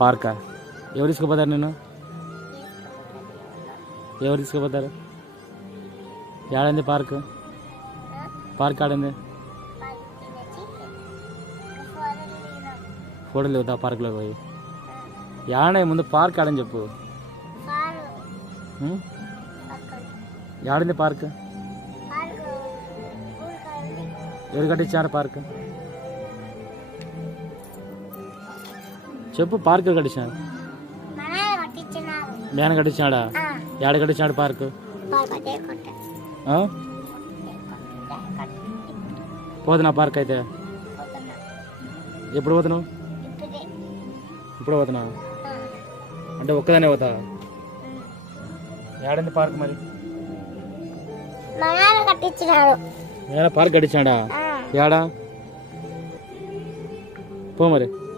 పార్కా? ఎవరు తీసుకుపోతారు నేను? ఎవరు తీసుకుపోతారు? ఏడంది పార్క్? పార్క్ ఆడింది ఫోటోలు దిగుతా పార్క్లోకి పోయి. ఏడనే ముందు పార్క్ ఆడని చెప్పు. ఏడింది పార్క్? ఎవరు కట్టించారు పార్క్? చెప్పు. పార్క్ ఎవరు కట్టించారు? నేను కట్టించాడా? ఏడ కట్టించాడు పార్క్? పోతున్నా పార్క్ అయితే? ఎప్పుడు పోతున్నావు? ఇప్పుడు పోతున్నా అంటే ఒక్కదానే పోతా? ఏడంది పార్క్ మరి? పార్క్ కట్టించాడా? ఏడా? పో మరి.